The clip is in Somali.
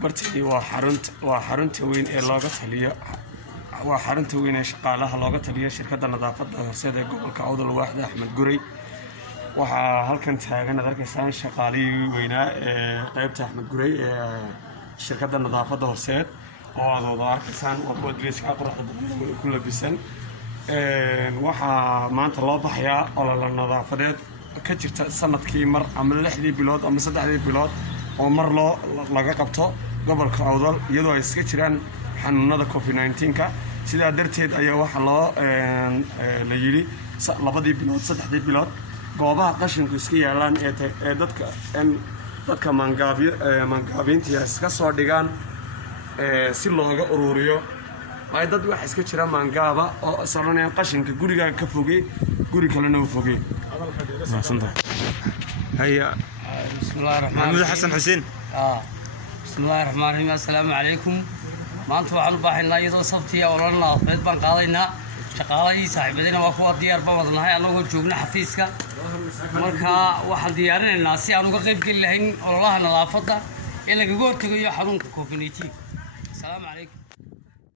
bartii waa xarunta weyn ee looga taliyo waa xarunta weyn ee shaqaalaha looga taliyo shirkadda nadaafadda horseed ee gobolka Awdal waaxda Axmed Guray waxaa halkan taagan arkaysaan shaqaalihii weynaa ee qaybta Axmed Guray ee shirkadda nadaafadda horseed oo aad arkaysaan oo dresska quruxda badan ku labisan waxaa maanta loo baxayaa olole nadaafadeed ka jirta sanadkii mar ama 6 bilood ama 3 bilood oo mar laga qabto gobolka Awdal iyadoo ay iska jiraan xanuunada COVID-19 sidaa darteed ayaa waxa loo la yiri 2 bilood 3 bilood goobaha qashinku iska yaalaan ee dadka mangaabiinta iska soo dhigaan si looga ururiyo ay dad wax iska jira mangaaba oo saranaya qashinka guriga ka fogey guri kalena u fogey هيا بسم الله الرحمن الرحيم محمد حسن حسين بسم الله الرحمن الرحيم السلام عليكم maanta waxaan u baahanaa iyadoo sabtiya oo la afeed baan qaadaynaa shaqaalihii saaxiibadina waa kuwa diyaar ba wadnahay anagoo joogna xafiiska marka waxaan diyaarinaynaa si aan uga qayb geli lahayn ololaha nadaafadda ee laga hortagayo xanuunka COVID-19 السلام عليكم